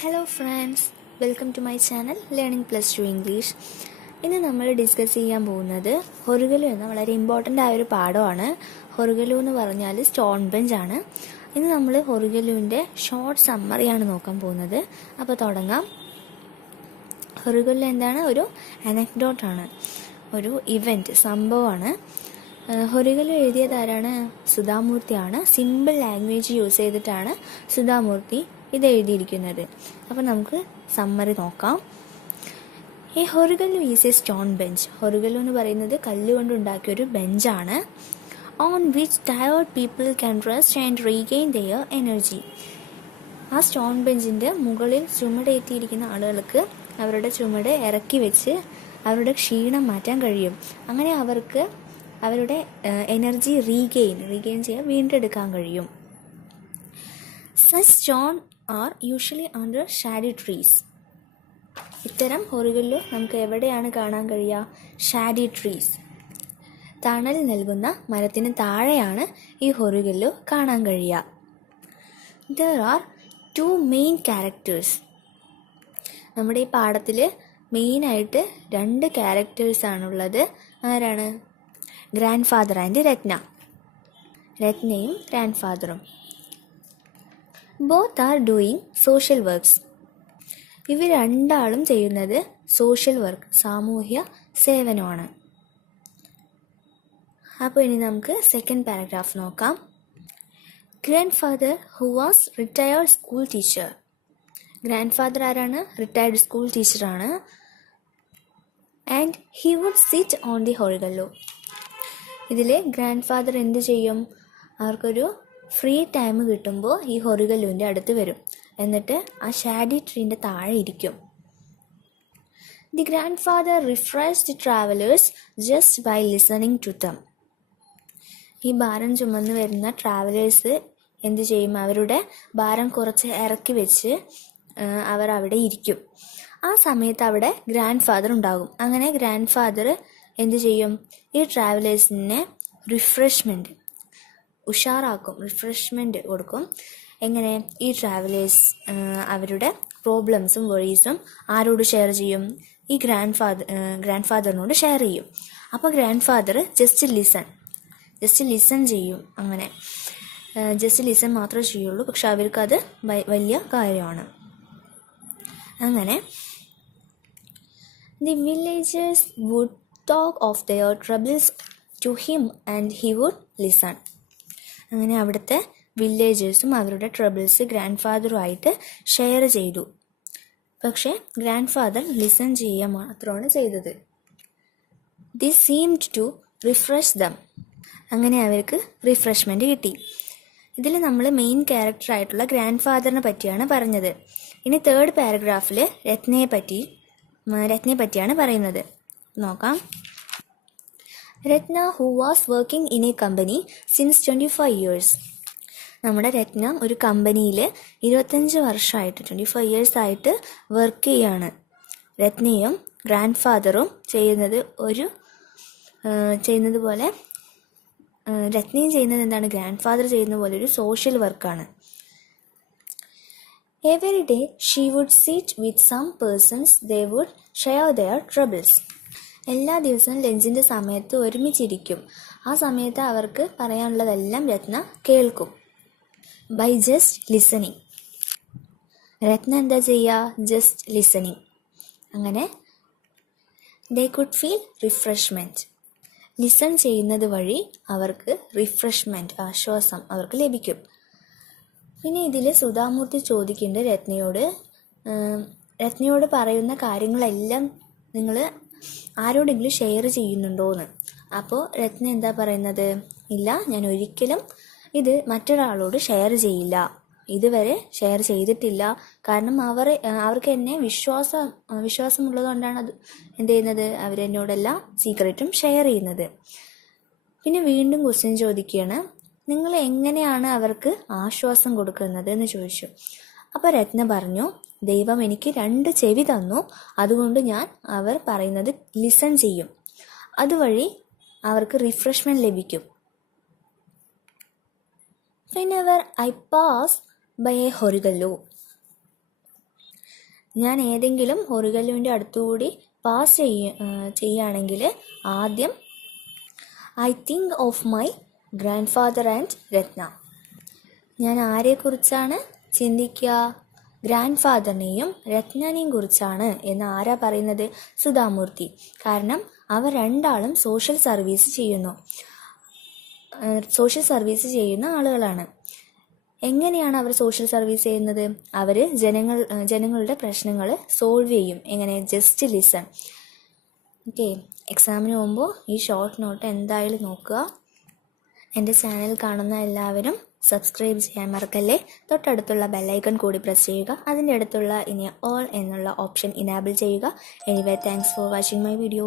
Hello friends, welcome to my channel learning plus two English. ഇന്ന് നമ്മൾ discuss ചെയ്യാൻ പോകുന്നത് ഹൊറുഗലു എന്ന വളരെ ഇമ്പോർട്ടൻ്റ് ആയൊരു പാഠമാണ്. ഹൊറുഗലു എന്ന് പറഞ്ഞാൽ സ്റ്റോൺ ബെഞ്ച് ആണ്. ഇന്ന് നമ്മൾ ഹൊറുഗലുവിൻ്റെ ഷോർട്ട് സമ്മറിയാണ് നോക്കാൻ പോകുന്നത്. അപ്പോൾ തുടങ്ങാം. ഹൊറുഗലു എന്താണ്? ഒരു അനക്ഡോട്ടാണ്, ഒരു ഇവൻറ്റ്, സംഭവമാണ്. ഹൊറുഗലു എഴുതിയത് ആരാണ്? സുധാമൂർത്തിയാണ്. സിമ്പിൾ ലാംഗ്വേജ് യൂസ് ചെയ്തിട്ടാണ് സുധാമൂർത്തി ഇത് എഴുതിയിരിക്കുന്നത്. അപ്പോൾ നമുക്ക് സമ്മറി നോക്കാം. ഈ horugalu is a stone bench. ഹൊറുഗലു എന്ന് പറയുന്നത് കല്ലുകൊണ്ട് ഉണ്ടാക്കിയൊരു ബെഞ്ചാണ്. On which tired people can rest and regain their energy. ആ സ്റ്റോൺ ബെഞ്ചിൻ്റെ മുകളിൽ ചുമടേറ്റിയിരിക്കുന്ന ആളുകൾക്ക് അവരുടെ ചുമട് ഇറക്കി വെച്ച് അവരുടെ ക്ഷീണം മാറ്റാൻ കഴിയും. അങ്ങനെ അവർക്ക് അവരുടെ എനർജി റീഗെയിൻ ചെയ്യാൻ വീണ്ടെടുക്കാൻ കഴിയും. Such stone are usually under shady trees. ഇത്തരം ഹൊറുഗലു നമുക്ക് എവിടെയാണ് കാണാൻ കഴിയുക? ഷാഡി ട്രീസ്, തണൽ നൽകുന്ന മരത്തിന് താഴെയാണ് ഈ ഹൊറുഗലു കാണാൻ കഴിയുക. There are two main characters. നമ്മുടെ ഈ പാഠത്തിൽ മെയിനായിട്ട് രണ്ട് ക്യാരക്ടേഴ്സാണുള്ളത്. ആരാണ്? Grandfather and Ratna. രത്നയും ഗ്രാൻഡ് ഫാദറും. Both are doing social works. ഇവർ രണ്ടാളും ചെയ്യുന്നത് സോഷ്യൽ വർക്ക്, സാമൂഹ്യ സേവനമാണ്. അപ്പോൾ ഇനി നമുക്ക് സെക്കൻഡ് പാരഗ്രാഫ് നോക്കാം. Grandfather who was retired school teacher. Grandfather ആരാണ്? റിട്ടയർഡ് സ്കൂൾ ടീച്ചറാണ്. And he would sit on the ഹൊറുഗലു. ഇതിൽ ഗ്രാൻഡ് ഫാദർ എന്ത് ചെയ്യും? അവർക്കൊരു ഫ്രീ ടൈം കിട്ടുമ്പോൾ ഈ ഹൊറുഗലുവിൻ്റെ അടുത്ത് വരും. എന്നിട്ട് ആ ഷാഡി ട്രീൻ്റെ താഴെ ഇരിക്കും. The grandfather refreshed travellers just by listening to them. ഈ ഭാരം ചുമന്ന് വരുന്ന ട്രാവലേഴ്സ് എന്ത് ചെയ്യും? അവരുടെ ഭാരം കുറച്ച് ഇറക്കി വെച്ച് അവർ അവിടെ ഇരിക്കും. ആ സമയത്ത് അവിടെ ഗ്രാൻഡ് ഫാദർ ഉണ്ടാകും. അങ്ങനെ ഗ്രാൻഡ് ഫാദർ എന്ത് ചെയ്യും? ഈ ട്രാവലേഴ്സിനെ റിഫ്രഷ്മെൻറ്റ്, ഉഷാറാക്കും, റിഫ്രഷ്മെൻറ്റ് കൊടുക്കും. എങ്ങനെ? ഈ ട്രാവലേഴ്സ് അവരുടെ പ്രോബ്ലംസും വറീസും ആരോട് ഷെയർ ചെയ്യും? ഈ ഗ്രാൻഡ് ഫാദറിനോട് ഷെയർ ചെയ്യും. അപ്പോൾ ഗ്രാൻഡ് ഫാദർ ജസ്റ്റ് ലിസൺ ചെയ്യും. അങ്ങനെ ജസ്റ്റ് ലിസൺ മാത്രമേ ചെയ്യുള്ളൂ, പക്ഷെ അവർക്കത് വലിയ കാര്യമാണ്. അങ്ങനെ the villagers would talk of their troubles to him and he would listen. അങ്ങനെ അവിടുത്തെ വില്ലേജേഴ്സും അവരുടെ ട്രബിൾസ് ഗ്രാൻഡ് ഫാദറുമായിട്ട് ഷെയർ ചെയ്തു. പക്ഷേ ഗ്രാൻഡ് ഫാദർ ലിസൺ ചെയ്യുക മാത്രമാണ് ചെയ്തത്. This seemed to refresh them. അങ്ങനെ അവർക്ക് റിഫ്രഷ്മെൻറ്റ് കിട്ടി. ഇതിൽ നമ്മൾ മെയിൻ ക്യാരക്ടറായിട്ടുള്ള ഗ്രാൻഡ് ഫാദറിനെ പറ്റിയാണ് പറഞ്ഞത്. ഇനി തേർഡ് പാരഗ്രാഫിൽ രത്നയെ പറ്റിയാണ് പറയുന്നത്. നോക്കാം. Ratna who was working in a company since 25 years. നമ്മുടെ രത്ന ഒരു കമ്പനിയിൽ 25 വർഷമായിട്ട് 25 years ആയിട്ട് വർക്ക് ചെയ്യാണ്. രത്നയും ഗ്രാൻഡ് ഫാദറും ചെയ്യുന്നത് പോലെ രത്നയും ചെയ്യുന്നത് എന്താണ്? ഗ്രാൻഡ് ഫാദർ ചെയ്യുന്ന പോലെ ഒരു സോഷ്യൽ വർക്കാണ്. Every day she would sit with some persons. They would share their troubles. എല്ലാ ദിവസവും ലഞ്ചിൻ്റെ സമയത്ത് ഒരുമിച്ചിരിക്കും. ആ സമയത്ത് അവർക്ക് പറയാനുള്ളതെല്ലാം രത്ന കേൾക്കും. By just listening. രത്ന എന്താ ചെയ്യുക? Just listening. അങ്ങനെ they could feel refreshment. Listen ചെയ്യുന്നത് വഴി അവർക്ക് റിഫ്രഷ്മെൻറ്റ്, ആശ്വാസം അവർക്ക് ലഭിക്കും. പിന്നെ ഇതിൽ സുധാമൂർത്തി ചോദിക്കുന്നുണ്ട് രത്നയോട് പറയുന്ന കാര്യങ്ങളെല്ലാം നിങ്ങൾ ആരോടെങ്കിലും ഷെയർ ചെയ്യുന്നുണ്ടോയെന്ന്. അപ്പോൾ രത്ന എന്താ പറയുന്നത്? ഇല്ല, ഞാൻ ഒരിക്കലും ഇത് മറ്റൊരാളോട് ഷെയർ ചെയ്യില്ല, ഇതുവരെ ഷെയർ ചെയ്തിട്ടില്ല. കാരണം അവർക്ക് എന്നെ വിശ്വാസമുള്ളത് കൊണ്ടാണ് അത് എന്ത് ചെയ്യുന്നത്? അവരെന്നോടെല്ലാം സീക്രറ്റും ഷെയർ ചെയ്യുന്നത്. പിന്നെ വീണ്ടും ക്വസ്റ്റ്യൻ ചോദിക്കുകയാണ്, നിങ്ങൾ എങ്ങനെയാണ് അവർക്ക് ആശ്വാസം കൊടുക്കുന്നത് എന്ന് ചോദിച്ചു. അപ്പോൾ രത്ന പറഞ്ഞു, ദൈവം എനിക്ക് 2 ചെവി തന്നു, അതുകൊണ്ട് ഞാൻ അവർ പറയുന്നത് ലിസൺ ചെയ്യും. അതുവഴി അവർക്ക് റിഫ്രഷ്മെൻറ്റ് ലഭിക്കും. Whenever I pass by a ഹൊറുഗലു. ഞാൻ ഏതെങ്കിലും ഹൊറിഗല്ലുവിൻ്റെ അടുത്തുകൂടി പാസ് ചെയ്യുകയാണെങ്കിൽ ആദ്യം I think of my grandfather and Ratna. ഞാൻ ആരെക്കുറിച്ചാണ് ചിന്തിക്കുക? ഗ്രാൻഡ് ഫാദറിനെയും രത്നനെയും കുറിച്ചാണ് എന്ന് ആരാ പറയുന്നത്? സുധാമൂർത്തി. കാരണം അവർ രണ്ടാളും സോഷ്യൽ സർവീസ് ചെയ്യുന്ന ആളുകളാണ്. എങ്ങനെയാണ് അവർ സോഷ്യൽ സർവീസ് ചെയ്യുന്നത്? അവർ ജനങ്ങളുടെ പ്രശ്നങ്ങൾ സോൾവ് ചെയ്യും. എങ്ങനെ? Just listen. ഓക്കെ, എക്സാമിന് പോകുമ്പോൾ ഈ ഷോർട്ട് നോട്ട് എന്തായാലും നോക്കുക. എൻ്റെ ചാനൽ കാണുന്ന എല്ലാവരും സബ്സ്ക്രൈബ് ചെയ്യാൻ മറക്കല്ലേ. തൊട്ടടുത്തുള്ള ബെല്ലൈക്കൺ കൂടി പ്രസ് ചെയ്യുക. അതിൻ്റെ അടുത്തുള്ള ഇനി ഓൾ എന്നുള്ള ഓപ്ഷൻ ഇനാബിൾ ചെയ്യുക. Anyway, thanks for watching my video.